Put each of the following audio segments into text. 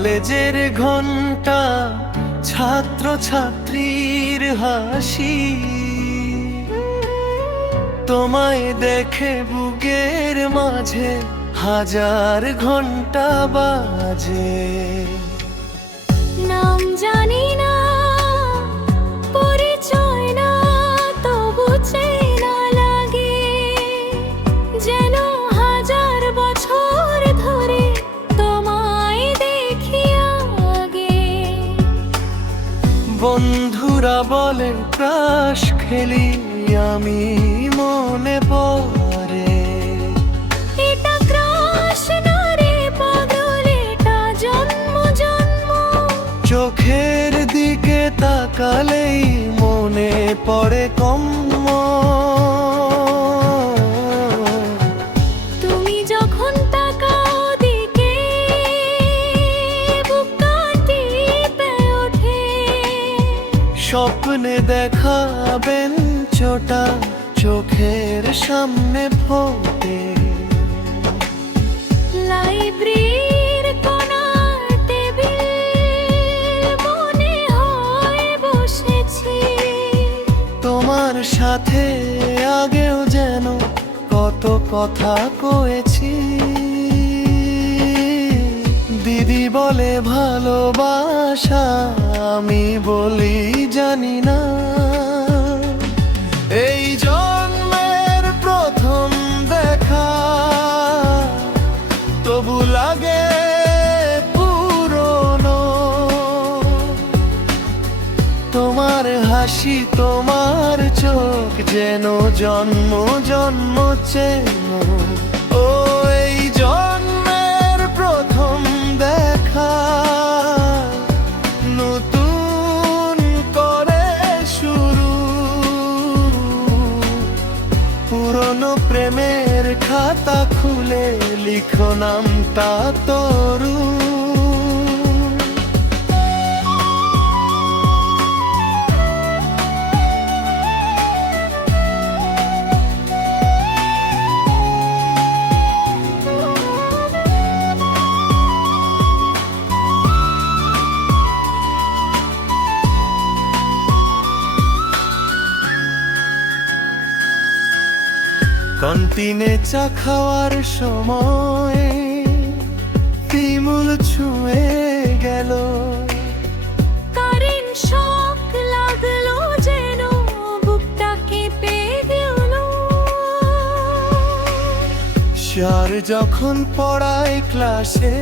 কলেজের ঘন্টা, ছাত্র ছাত্রীর হাসি, তোমায় দেখে বুকের মাঝে হাজার ঘন্টা বাজে। নাম জানি না, পরিচয় না, তবু চেনা লাগে, যেন হাজার বছর ধরে তোমায় দেখি আগে। বন্ধুরা বলে ক্রাশ খেলি, আমি মনে পড়ে এটা ক্রাশ না রে পাগল, এটা জন্ম জন্ম। চোখের দিকে তাকালেই মনে পড়ে কম্ম। তুমি যখন তাকাও দিকে, বুকটা টিপে ওঠে। স্বপ্নে দেখাবেন ছোটা চোখের সামনে ফোটে। লাইব্রেরির কোণার টেবিল মনে হয় বসেছি, তোমার সাথে আগেও যেন কত কথা কয়েছি। দিদি বলে ভালোবাসা, আমি বলি জানি না। এই জন্মের প্রথম দেখা, তবু লাগে পুরনো। তোমার হাসি, তোমার চোখ যেন জন্ম জন্ম চেনো। ও এই জন্মের প্রথম দেখা, নতুন করে শুরু। পুরনো প্রেমের খাতা খুলে লিখো নামটা তরু। কন্টিনে চা খাওয়ার সময় তিমুল ছুঁয়ে গেল। কারেন্ট শক লাগলো যেন বুকটা কেঁপে গেল। স্যার যখন পড়ায় ক্লাসে,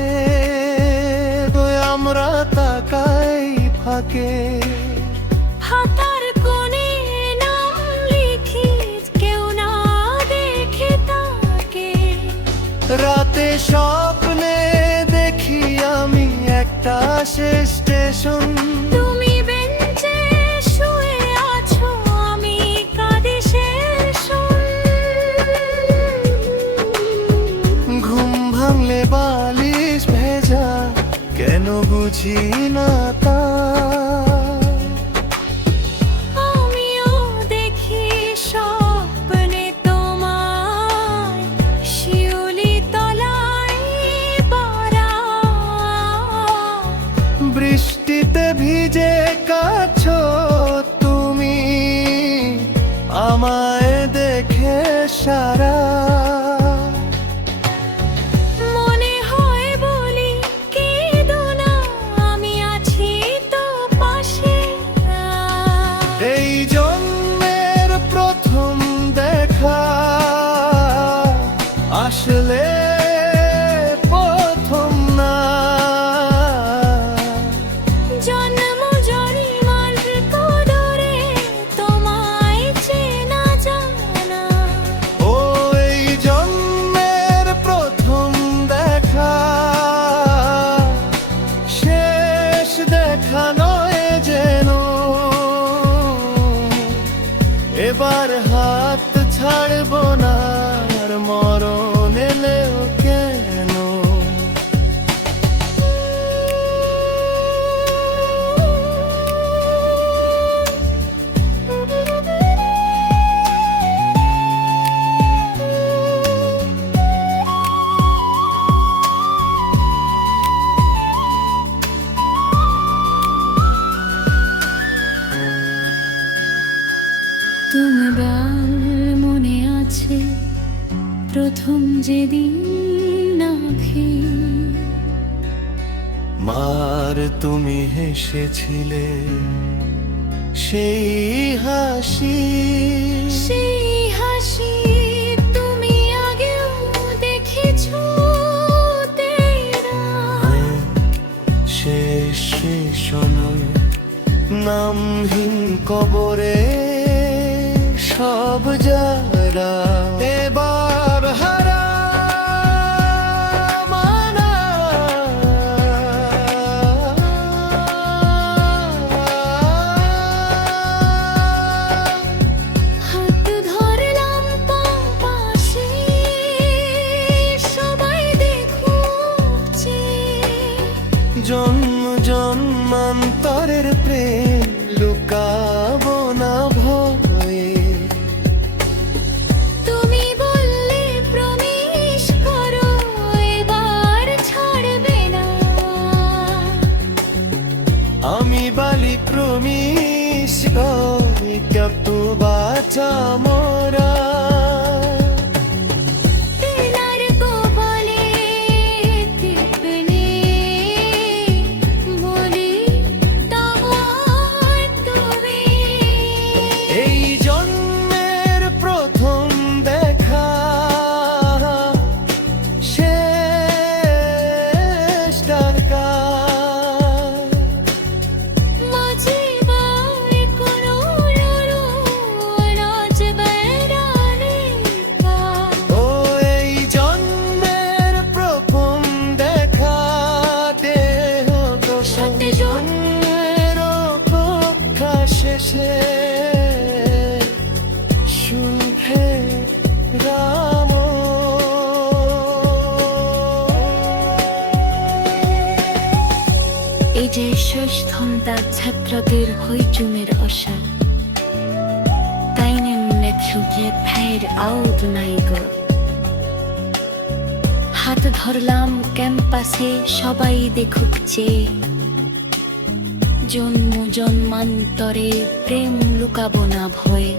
আমরা তাকাই ফাঁকে। হাতার কোণে নাম লিখি, কেউ না দেখে তাকে। রাতে স্বপ্নে দেখি আমি একটা শেষ স্টেশন। তুমি বেঞ্চে শুয়ে আছো, আমি কাঁদি শেষ। ঘুম ভাঙলে বালিশ ভেজা, কেন বুঝি না তা। আমিও দেখি স্বপ্নে তোমায়, শিউলি তলায় পড়া। বৃষ্টিতে ভিজে কাছো তুমি, আমায় দেখে সারা। মনে হয় বলি কেঁদো না, আমি আছি তো পাশে। এই জন্মের প্রথম দেখা, আসলে প্রথম না। জন্ম জরিমার কদরে তোমায় চেনা জানা। ও এই জন্মের প্রথম দেখা, শেষ দেখা নয় যেন। এবার হাত ছাড়বো না, আর মরণ এলেও কেন। গাল মনে আছে প্রথম যেদিন নাভি মার তুমি হেসেছিলে সেই হাসি সেই হাসি তুমি আগেও দেখেছো তেরা শেষ সময় নামহীন কবরে সব যারা এবার হারা মানা হাত ধরলাম পাশে সবাই দেখুকছে জন্ম জন্মান্তরের প্রেম লুকাবো না ভয়ে তুমি বললে প্রমিস করো এবার ছাড়বে না আমি বালি প্রমিস কব তো বাঁচা মোরা তেলার কপালে টিপনে বলি তোমার তুমি এই জন্মের প্রথম দেখা শেষ দরকার মাঝে বারে কোনো রুরু নাচ বেড়ানে ও এই জন্মের প্রথম দেখাতে হতো সত্যি জন্মের অপেক্ষা শেষে শুনবে রাম এই যে শেষ ধন্তা ছাত্রদের হইচুমের আশা তাই নেমনে খুঁজে ফের আউট নাই গো হাত ধরলাম ক্যাম্পাসে সবাই দেখুক যে জন্ম জন্মান্তরে প্রেম লুকাবো না ভয়ে